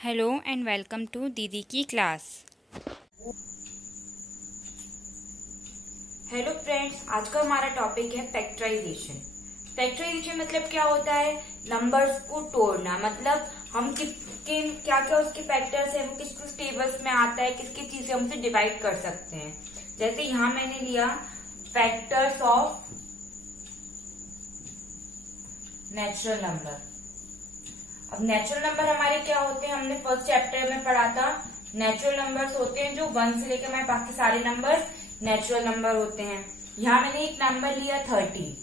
Hello and welcome to दीदी की class. Hello friends, आज का हमारा टॉपिक है फैक्टराइजेशन। फैक्टराइजेशन मतलब क्या होता है? नंबर्स को तोड़ना। मतलब हम किसके क्या क्या उसके फैक्टर्स है, वो किस किस टेबल्स में आता है, किस किस चीज से हम उसे डिवाइड कर सकते हैं। जैसे यहाँ मैंने लिया फैक्टर्स ऑफ नेचुरल नंबर। अब नेचुरल नंबर हमारे क्या होते हैं, हमने फर्स्ट चैप्टर में पढ़ा था। नेचुरल नंबर्स होते हैं जो 1 से लेकर हमारे बाकी सारे नंबर्स नेचुरल नंबर होते हैं। यहाँ मैंने एक नंबर लिया 30,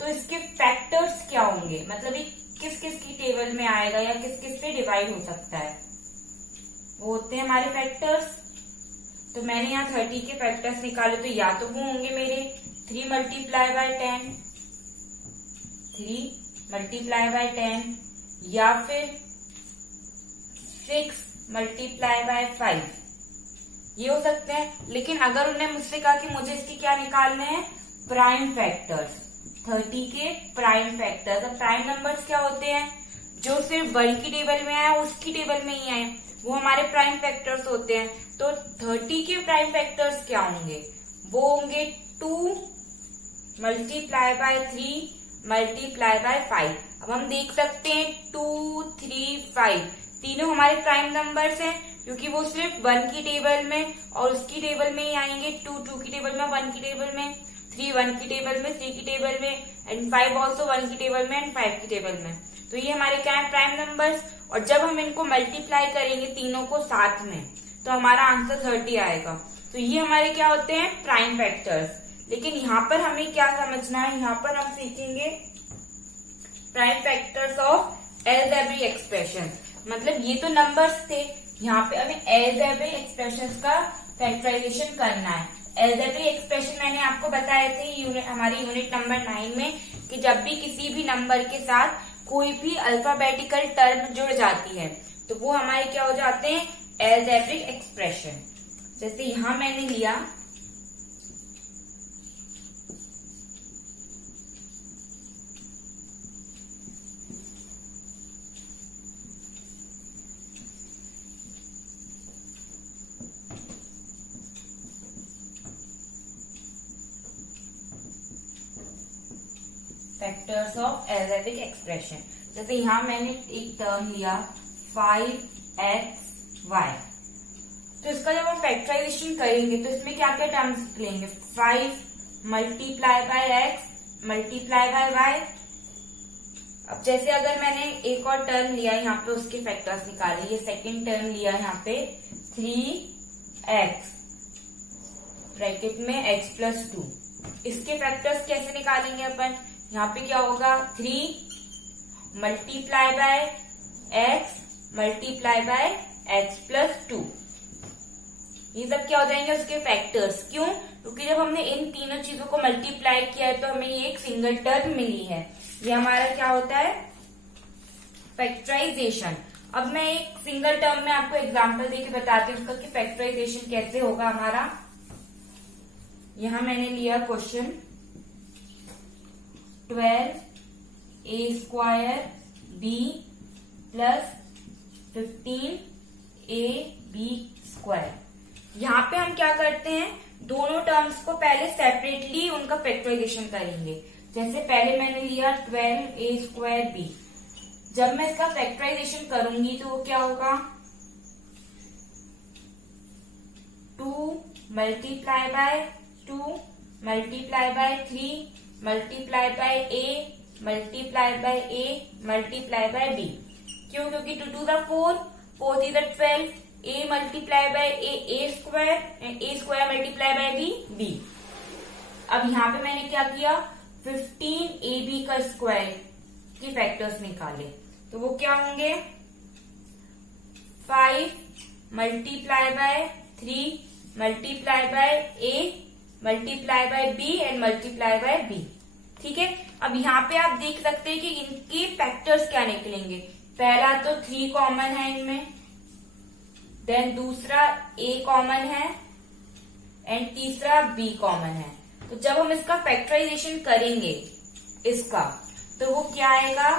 तो इसके फैक्टर्स क्या होंगे, मतलब ये किस किस की टेबल में आएगा या किस किस पे डिवाइड हो सकता है, वो होते हैं हमारे फैक्टर्स। तो मैंने यहाँ 30 के फैक्टर्स निकाले, तो या तो वो होंगे मेरे 3 मल्टीप्लाई बाय 10, 3 मल्टीप्लाई बाय 10, या फिर 6 मल्टीप्लाई बाय 5, ये हो सकते हैं। लेकिन अगर उन्होंने मुझसे कहा कि मुझे इसके क्या निकालने हैं, प्राइम फैक्टर्स, 30 के प्राइम फैक्टर्स। अब प्राइम नंबर्स क्या होते हैं? जो सिर्फ 1 की टेबल में आए उसकी टेबल में ही आए, वो हमारे प्राइम फैक्टर्स होते हैं। तो 30 के प्राइम फैक्टर्स क्या होंगे? वो होंगे 2 मल्टीप्लाई बाय 3 मल्टीप्लाई बाय 5। अब हम देख सकते हैं 2, 3, 5 तीनों हमारे प्राइम नंबर्स हैं, क्योंकि वो सिर्फ 1 की टेबल में और उसकी टेबल में ही आएंगे। 2 की टेबल में, 1 की टेबल में, 3 1 की टेबल में, 3 की टेबल में, एंड 5 ऑल्सो 1 की टेबल में एंड 5 की टेबल में। तो ये हमारे क्या है, प्राइम नंबर्स। और जब हम इनको मल्टीप्लाई करेंगे तीनों को साथ में, तो हमारा आंसर 30 आएगा। तो ये हमारे क्या होते हैं, प्राइम फैक्टर्स। लेकिन यहाँ पर हमें क्या समझना है, यहाँ पर हम सीखेंगे prime factors of algebraic expression. मतलब ये तो नंबर्स थे, यहाँ पे हमें अलजेब्रिक एक्सप्रेशंस का फैक्टराइजेशन करना है। अलजेब्रिक एक्सप्रेशन मैंने आपको बताए थे हमारी यूनिट नंबर 9 में, कि जब भी किसी भी नंबर के साथ कोई भी अल्फाबेटिकल टर्म जुड़ जाती है तो वो हमारे क्या हो जाते हैं, अलजेब्रिक एक्सप्रेशन। जैसे यहाँ मैंने लिया फैक्टर्स ऑफ अलजेब्रिक एक्सप्रेशन। जैसे यहाँ मैंने एक टर्म लिया 5xy, तो इसका जब हम फैक्टराइजेशन करेंगे तो इसमें क्या क्या टर्म्स लेंगे, 5 multiply by x multiply by y। अब जैसे अगर मैंने एक और टर्म लिया यहाँ पे, उसके फैक्टर्स निकाले, ये सेकेंड टर्म लिया यहाँ पे 3x ब्रैकेट में x प्लस 2, इसके फैक्टर्स कैसे निकालेंगे अपन? यहाँ पे क्या होगा, 3 multiply by x multiply by x plus 2, ये सब क्या हो जाएंगे उसके फैक्टर्स। क्यों? क्योंकि जब हमने इन तीनों चीजों को मल्टीप्लाई किया है तो हमें ये एक सिंगल टर्म मिली है। ये हमारा क्या होता है, फैक्टराइजेशन। अब मैं एक सिंगल टर्म में आपको एग्जांपल देके बताती हूँ उसका कि फैक्टराइजेशन कैसे होगा हमारा। यहां मैंने लिया question 12a square b plus 15ab square. यहाँ पे हम क्या करते हैं, दोनों टर्म्स को पहले सेपरेटली उनका फैक्टराइजेशन करेंगे। जैसे पहले मैंने लिया 12a स्क्वायर b, जब मैं इसका फैक्टराइजेशन करूंगी तो वो क्या होगा, 2 multiply bye 2 multiply bye 3 multiply by a multiply by a multiply by b। क्यों? क्योंकि 2 2 4, 4 3 12, a multiply by a square and a square multiply by b b। अब यहाँ पे मैंने क्या किया, 15ab का स्क्वायर की फैक्टर्स निकाले, तो वो क्या होंगे, 5 multiply by 3 multiply by a multiply by b and multiply by b। ठीक है। अब यहाँ पे आप देख सकते हैं कि इनके फैक्टर्स क्या निकलेंगे। पहला तो 3 कॉमन है इनमें, देन दूसरा a कॉमन है एंड तीसरा b कॉमन है। तो जब हम इसका फैक्टराइजेशन करेंगे इसका, तो वो क्या आएगा,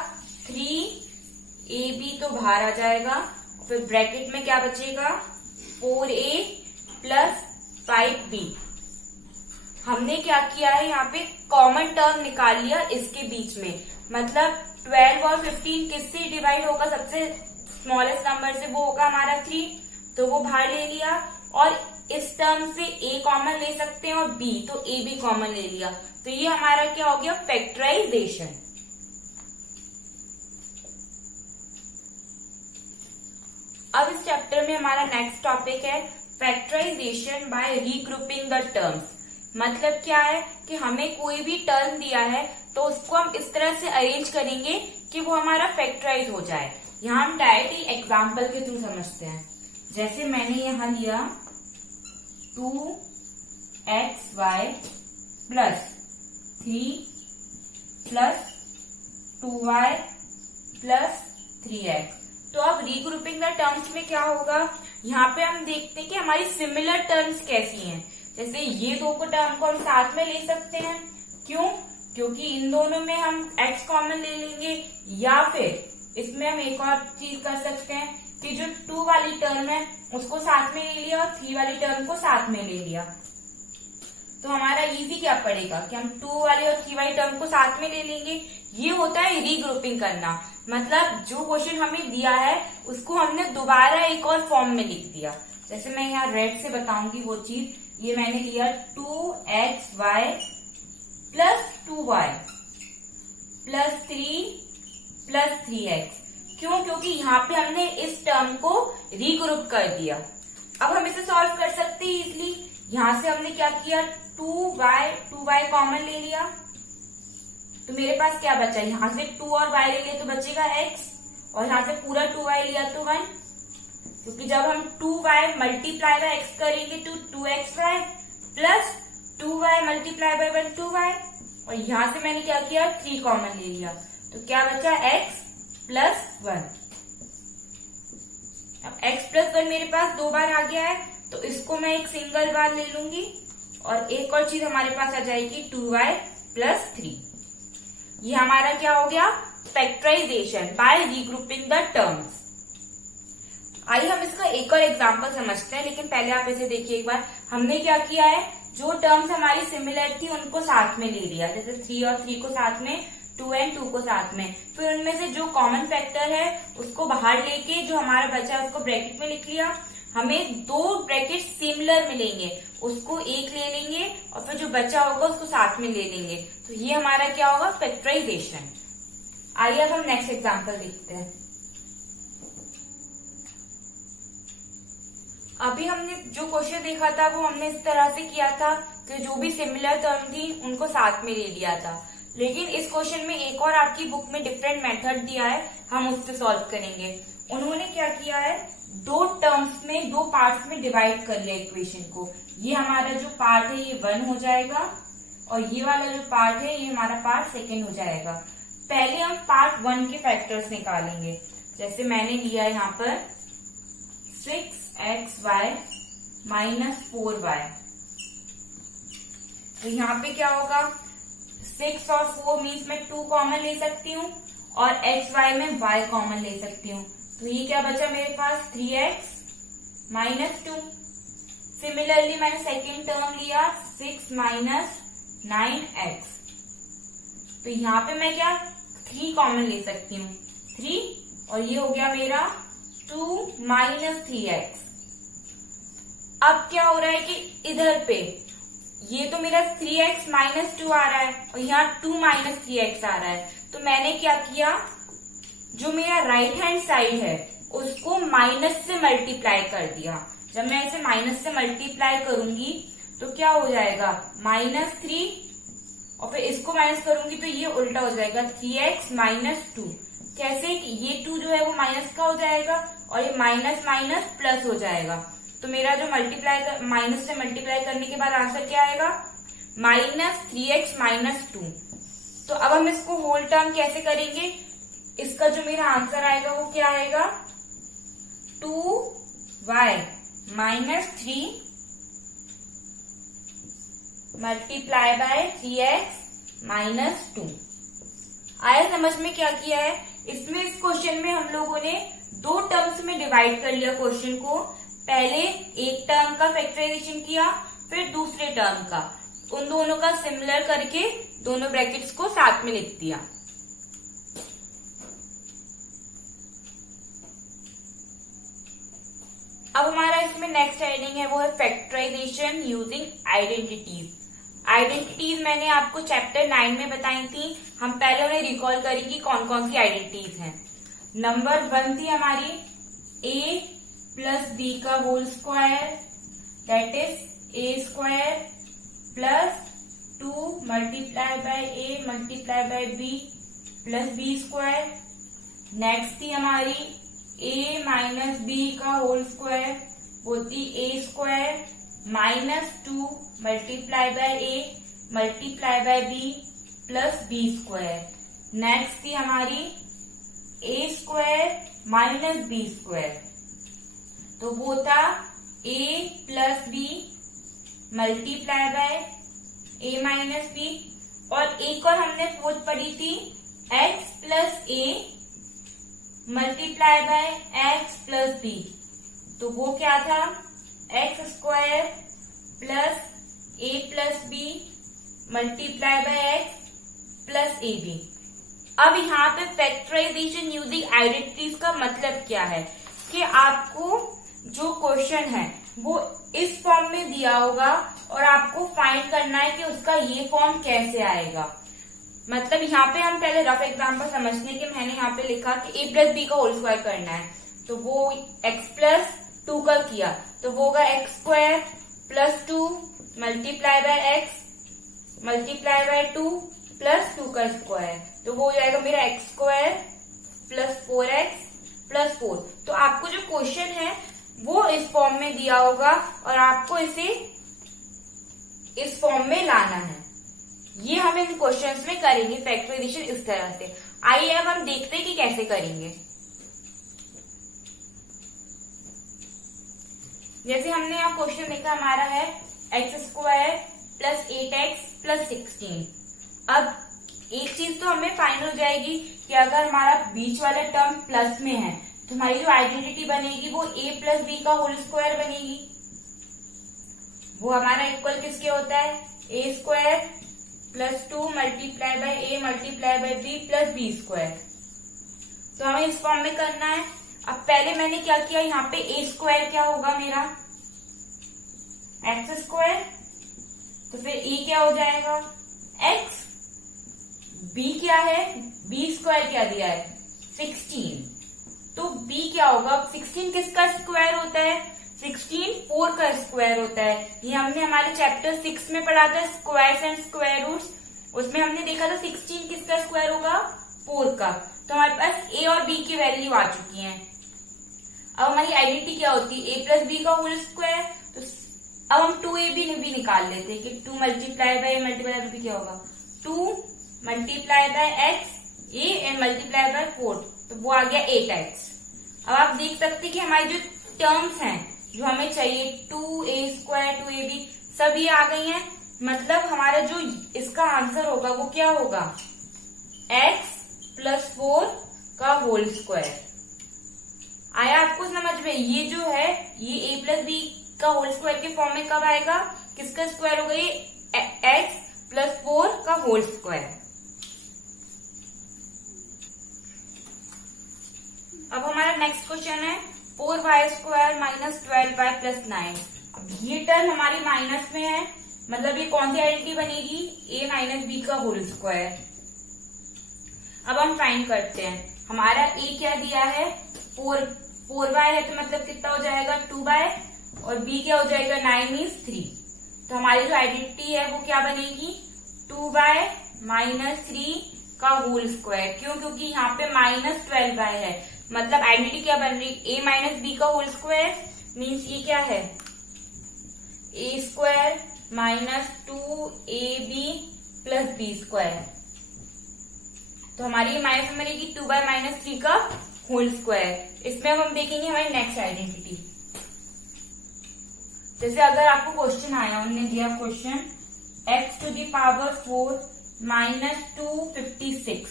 3ab तो बाहर आ जाएगा, फिर ब्रैकेट में क्या बचेगा 4a प्लस 5b। हमने क्या किया है यहाँ पे कॉमन टर्म निकाल लिया इसके बीच में, मतलब 12 और 15 किससे डिवाइड होगा, सबसे स्मॉलेस्ट नंबर से, वो होगा हमारा 3, तो वो बाहर ले लिया। और इस टर्म से a कॉमन ले सकते हैं और b, तो a भी कॉमन ले लिया। तो ये हमारा क्या हो गया फैक्टराइजेशन। अब इस चैप्टर में हमारा नेक्स्ट टॉपिक है factorisation by regrouping the terms. मतलब क्या है कि हमें कोई भी टर्म दिया है तो उसको हम इस तरह से अरेंज करेंगे कि वो हमारा फैक्टराइज हो जाए। यहाँ हम डायरेक्ट ही एग्जाम्पल के थ्रू समझते हैं। जैसे मैंने यहाँ लिया 2xy plus 3 plus 2y plus 3x। तो अब रीग्रुपिंग द टर्म्स में क्या होगा, यहाँ पे हम देखते हैं कि हमारी सिमिलर टर्म्स कैसी हैं। जैसे ये दो को टर्म को हम साथ में ले सकते हैं, क्यों, क्योंकि इन दोनों में हम x कॉमन ले लेंगे, या फिर इसमें हम एक और चीज कर सकते हैं कि जो 2 वाली टर्म है उसको साथ में ले लिया और 3 वाली टर्म को साथ में ले लिया। तो हमारा इजी क्या पड़ेगा कि हम 2 वाली और 3 वाली टर्म को साथ में ले लेंगे। ये होता है रीग्रुपिंग करना, मतलब जो क्वेश्चन हमें दिया है उसको हमने दोबारा एक और फॉर्म में लिख दिया। जैसे मैं यहाँ रेड से बताऊंगी वो चीज, ये मैंने लिया 2xy plus 2y plus 3 plus 3x। क्यों, क्योंकि यहाँ पे हमने इस टर्म को रीग्रुप कर दिया। अब हम इसे सॉल्व कर सकते हैं इजली। यहाँ से हमने क्या किया 2y कॉमन ले लिया, तो मेरे पास क्या बचा, यहाँ से 2 और y ले लिया तो बचेगा x, और यहाँ से पूरा 2y लिया तो 1, क्योंकि जब हम 2y मल्टीप्लाई बाय x करेंगे तो 2xy plus 2y multiply by 1 2y, और यहाँ से मैंने क्या किया 3 कॉमन ले लिया, तो क्या बचा x प्लस 1। अब x प्लस 1 मेरे पास 2 बार आ गया है, तो इसको मैं एक सिंगल बार ले लूंगी, और एक और चीज हमारे पास आ जाएगी 2y प्लस 3। ये हमारा क्या हो गया factorisation by regrouping the terms. आइए हम इसका एक और एग्जांपल समझते हैं, लेकिन पहले आप इसे देखिए एक बार। हमने क्या किया है, जो टर्म्स हमारी सिमिलर थी उनको साथ में ले लिया, जैसे 3 और 3 को साथ में, 2 एंड 2 को साथ में। फिर उनमें से जो कॉमन फैक्टर है उसको बाहर लेके जो हमारा बचा है उसको ब्रैकेट में लिख लिया। हमें 2 ब्रैकेट सिमिलर मिलेंगे, उसको एक ले लेंगे और फिर जो बचा होगा उसको साथ में ले लेंगे। तो ये हमारा क्या होगा फैक्टराइजेशन। आइए अब हम नेक्स्ट एग्जांपल देखते हैं। अभी हमने जो क्वेश्चन देखा था वो हमने इस तरह से किया था कि जो भी सिमिलर टर्म थी उनको साथ में ले लिया था, लेकिन इस क्वेश्चन में एक और आपकी बुक में डिफरेंट मेथड दिया है, हम उससे सॉल्व करेंगे। उन्होंने क्या किया है, 2 टर्म्स में 2 पार्ट्स में डिवाइड कर लिया इक्वेशन को। ये हमारा जो पार्ट है ये 1 हो जाएगा, और ये वाला जो पार्ट है ये हमारा पार्ट 2 हो जाएगा। पहले हम पार्ट 1 के फैक्टर्स निकालेंगे। जैसे मैंने लिया यहाँ पर 6xy माइनस 4y, तो यहाँ पे क्या होगा 6 और 4 मीन्स मैं 2 कॉमन ले सकती हूँ, और xy में y कॉमन ले सकती हूँ। तो ये क्या बचा मेरे पास 3x माइनस 2। सिमिलरली मैंने सेकेंड टर्म लिया 6 माइनस 9x, तो यहाँ पे मैं क्या 3 कॉमन ले सकती हूँ 3, और ये हो गया मेरा 2 माइनस 3x। अब क्या हो रहा है कि इधर पे ये तो मेरा 3x माइनस 2 आ रहा है और यहाँ 2 माइनस 3x आ रहा है, तो मैंने क्या किया, जो मेरा राइट हैंड साइड है उसको माइनस से मल्टीप्लाई कर दिया। जब मैं इसे माइनस से मल्टीप्लाई करूंगी तो क्या हो जाएगा -3, और फिर इसको माइनस करूंगी तो ये उल्टा हो जाएगा 3x माइनस 2। कैसे कि ये 2 जो है वो माइनस का हो जाएगा और ये माइनस माइनस प्लस हो जाएगा। तो मेरा जो माइनस से मल्टीप्लाई करने के बाद आंसर क्या आएगा -3x माइनस 2। तो अब हम इसको होल टर्म कैसे करेंगे, इसका जो मेरा आंसर आएगा वो क्या आएगा 2y minus 3 multiply bye 3x minus 2। आया समझ में क्या किया है। इसमें इस क्वेश्चन में हम लोगों ने दो टर्म्स में डिवाइड कर लिया क्वेश्चन को। पहले एक टर्म का फैक्टराइजेशन किया, फिर दूसरे टर्म का, उन दोनों का सिमिलर करके दोनों ब्रैकेट्स को साथ में लिख दिया। अब हमारा इसमें नेक्स्ट हेडिंग है, वो है फैक्टराइजेशन यूजिंग आइडेंटिटीज। आइडेंटिटीज मैंने आपको चैप्टर 9 में बताई थी। हम पहले उन्हें रिकॉल करेंगे कौन कौन सी आइडेंटिटीज हैं। नंबर 1 थी हमारी a प्लस बी का whole square, that is a square plus 2 multiply by a multiply by b plus b square. Next थी हमारी a माइनस बी का होल स्क्वायर, होती a square minus 2 multiply by a multiply by b plus b square. Next थी हमारी a square minus b square, तो वो था a plus b multiply by a minus b। और एक और हमने फोर्थ पढ़ी थी x plus a multiply by x plus b, तो वो क्या था x square plus a plus b multiply by x plus a b. अब यहाँ पे फैक्टराइजेशन यूजिंग आइडेंटिटीज का मतलब क्या है कि आपको जो क्वेश्चन है वो इस फॉर्म में दिया होगा और आपको फाइंड करना है कि उसका ये फॉर्म कैसे आएगा। मतलब यहाँ पे हम पहले रफ एग्जाम्पल समझने के मैंने यहाँ पे लिखा कि a प्लस बी का होल स्क्वायर करना है, तो वो x प्लस 2 का किया, तो वो होगा x square plus 2 multiply by x multiply by 2 plus 2 का स्क्वायर, तो वो हो जाएगा मेरा x square plus 4x plus 4। तो आपको जो क्वेश्चन है वो इस फॉर्म में दिया होगा और आपको इसे इस फॉर्म में लाना है। ये हम इन क्वेश्चंस में करेंगे फैक्टराइजेशन इस तरह से। आइए अब हम देखते हैं कि कैसे करेंगे। जैसे हमने यहाँ क्वेश्चन देखा हमारा है x square plus 8x plus 16। अब एक चीज तो हमें फाइनल हो जाएगी कि अगर हमारा बीच वाला टर्म प्लस में है तो हमारी जो आइडेंटिटी बनेगी वो a प्लस बी का होल स्क्वायर बनेगी। वो हमारा इक्वल किसके होता है a square plus 2 multiply by a multiply by b plus b square. तो हमें इस फॉर्म में करना है। अब पहले मैंने क्या किया, यहाँ पे a स्क्वायर क्या होगा मेरा x स्क्वायर, तो फिर a क्या हो जाएगा x, b क्या है b स्क्वायर क्या दिया है 16, तो b क्या होगा 16 किसका स्क्वायर होता है 16 4 का स्क्वायर होता है। ये हमने हमारे चैप्टर 6 में पढ़ा था स्क्वायर्स एंड स्क्वायर रूट्स, उसमें हमने देखा था 16 किसका स्क्वायर होगा 4 का। तो हमारे पास a और b की वैल्यू आ चुकी है। अब हमारी आइडेंटिटी क्या होती है a प्लस बी का होल स्क्वायर, तो अब हम 2ab भी निकाल लेते हैं कि 2 multiply by a multiply by b क्या होगा 2 multiply by x a and multiply by 4, तो वो आ गया 8x। अब आप देख सकते हैं कि हमारी जो टर्म्स हैं जो हमें चाहिए 2a स्क्वायर 2ab सब ये आ गई हैं। मतलब हमारा जो इसका आंसर होगा वो क्या होगा x प्लस 4 का होल स्क्वायर। आया आपको समझ में? ये जो है ये a प्लस बी का होल स्क्वायर के फॉर्म में कब आएगा, किसका स्क्वायर होगा ये x प्लस 4 का होल स्क्वायर। अब हमारा नेक्स्ट क्वेश्चन है 4y square minus 12y plus 9। अब ये टर्म हमारी माइनस में है, मतलब ये कौन सी आइडेंटिटी बनेगी a माइनस बी का होल स्क्वायर। अब हम फाइंड करते हैं। हमारा a क्या दिया है 4y है, तो मतलब कितना हो जाएगा 2y, और b क्या हो जाएगा 9 मीन्स 3। तो हमारी जो आइडेंटिटी है वो क्या बनेगी 2y माइनस 3 का होल स्क्वायर। क्यों? क्योंकि यहाँ पे माइनस 12y है, मतलब आइडेंटिटी क्या बन रही a माइनस बी का होल स्क्वायर मीन्स ये क्या है a square minus 2ab plus b square. तो हमारी ये माइनस में बनेगी 2y माइनस 3 का होल स्क्वायर। इसमें अब हम देखेंगे हमारी नेक्स्ट आइडेंटिटी। जैसे अगर आपको क्वेश्चन आया, उन्होंने दिया question x to the power 4 minus 256,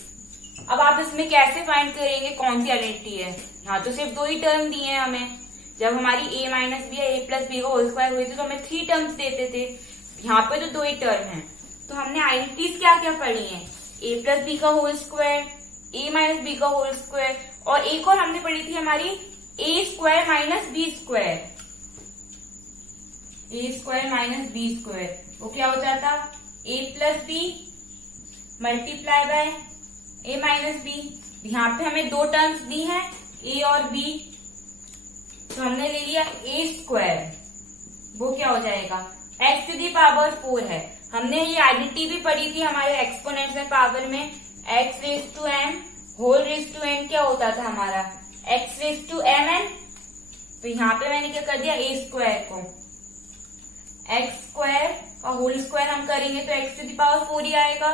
अब आप इसमें कैसे फाइंड करेंगे कौन सी आइडेंटिटी है? यहाँ तो सिर्फ 2 ही टर्म दिए हैं हमें। जब हमारी a माइनस बी या a प्लस बी का होल स्क्वायर हुई थी तो हमें 3 टर्म्स देते थे। यहाँ पे तो 2 ही टर्म है। तो हमने आइडेंटिटीज क्या क्या पढ़ी है? a प्लस बी का whole square, a minus b का होल स्क्वायर, और एक और हमने पढ़ी थी हमारी a square minus b square, a square minus b square. वो क्या हो जाता? a plus b multiply by a minus b. यहाँ पे हमें 2 टर्म्स दी हैं a और b, तो हमने ले लिया a स्क्वायर। वो क्या हो जाएगा? x टू दी पावर 4 है। हमने ये आइडेंटिटी भी पढ़ी थी हमारे एक्सपोनेंशियल पावर में, x raise to m whole raise to n क्या होता था हमारा? x raise to mn। तो यहाँ पे मैंने क्या कर दिया? a स्क्वायर को x स्क्वायर का होल स्क्वायर हम करेंगे तो x टू दी पावर 4 ही आएगा।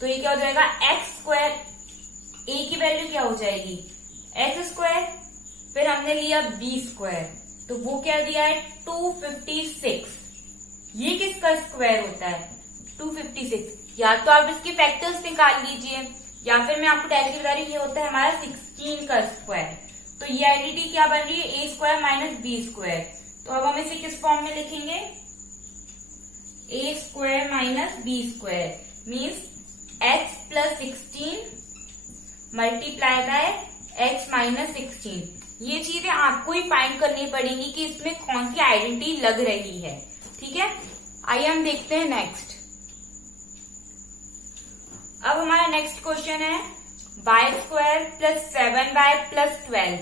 तो ये क्या हो जाएगा? x स्क्वायर, a की वैल्यू क्या हो जाएगी? x square. फिर हमने लिया b स्क्वायर, तो वो क्या दिया है? 256। ये किसका स्क्वायर होता है? 256। या तो आप इसके फैक्टर्स निकाल लीजिए, या फिर मैं आपको डायरेक्टली बता रही हूँ, ये होता है हमारा 16 का स्क्वायर। तो ये आइडेंटिटी क्या बन रही है? a square minus b square. तो अब हम इसे किस फॉर्म में लिखेंगे? a square minus b square means x plus 16 multiply by x minus 16। ये चीजें आपको ही फाइंड करनी पड़ेंगी कि इसमें कौन सी आइडेंटिटी लग रही है। ठीक है, आइए हम देखते हैं नेक्स्ट। अब हमारा नेक्स्ट क्वेश्चन है y square plus 7y plus 12।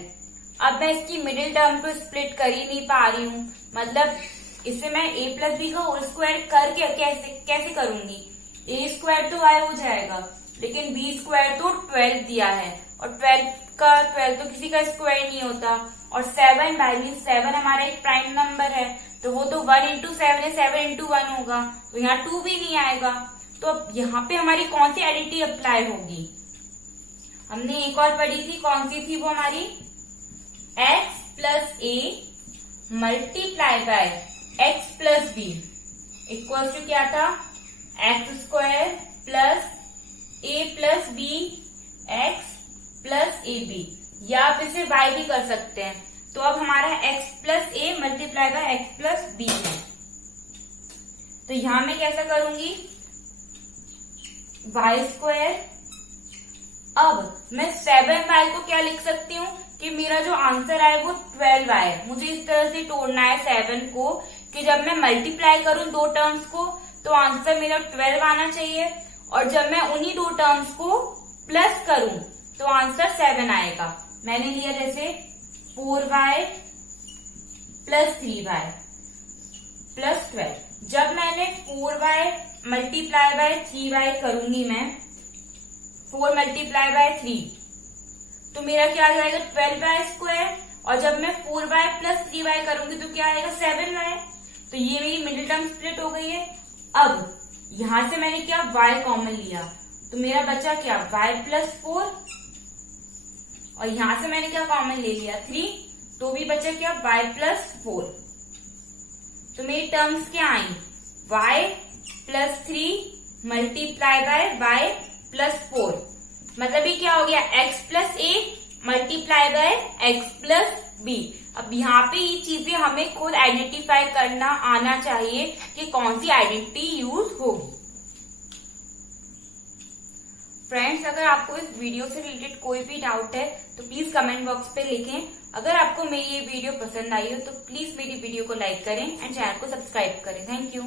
अब मैं इसकी मिडिल टर्म को स्प्लिट कर ही नहीं पा रही हूँ, मतलब इसे मैं a प्लस बी का होल स्क्वायर करके कैसे करूंगी? a स्क्वायर तो y हो जाएगा, लेकिन b स्क्वायर तो 12 दिया है, और 12 तो किसी का स्क्वायर नहीं होता। और 7 बाई मीन 7 हमारा एक प्राइम नंबर है, तो वो तो 1 इंटू 7 है, 7 इंटू 1 होगा, तो यहाँ 2 भी नहीं आएगा। तो अब यहाँ पे हमारी कौन सी आइडेंटिटी अप्लाई होगी? हमने एक और पढ़ी थी, कौन सी थी वो हमारी? x plus a multiply by x plus b equal to क्या था? X square plus a plus b x plus a b, या आप इसे y भी कर सकते हैं। तो अब हमारा x plus a multiply by x plus b है। तो यहां मैं कैसा करूंगी? y square. अब मैं 7y को क्या लिख सकती हूँ कि मेरा जो आंसर आए वो 12y है। मुझे इस तरह से तोड़ना है 7 को कि जब मैं मल्टीप्लाई करूं 2 टर्म्स को तो आंसर मेरा 12 आना चाहिए, और जब मैं उन्हीं 2 टर्म्स को प्लस करूं तो आंसर 7 आएगा। मैंने लिया जैसे 4y प्लस 3y प्लस 12। जब मैंने 4y मल्टीप्लाई बाय 3y करूंगी, मैं 4 मल्टीप्लाई बाय 3, तो मेरा क्या आ जाएगा? 12y square. और जब मैं 4y प्लस 3y करूंगी तो क्या आएगा? 7y। तो ये मेरी मिडिल टर्म स्प्लिट हो गई है। अब यहां से मैंने क्या? y कॉमन लिया, तो मेरा बचा क्या? y प्लस 4, और यहां से मैंने क्या कॉमन ले लिया? 3, तो भी बचा क्या? y plus 4। तो मेरी टर्म्स क्या आई? y plus 3 multiply by y plus 4, मतलब ये क्या हो गया? x plus a multiply by x plus b. अब यहाँ पे ये चीजें हमें खुद आइडेंटिफाई करना आना चाहिए कि कौन सी आइडेंटिटी यूज होगी। फ्रेंड्स, अगर आपको इस वीडियो से रिलेटेड कोई भी डाउट है तो प्लीज कमेंट बॉक्स पे लिखें। अगर आपको मेरी ये वीडियो पसंद आई हो तो प्लीज मेरी वीडियो को लाइक करें एंड चैनल को सब्सक्राइब करें। Thank you.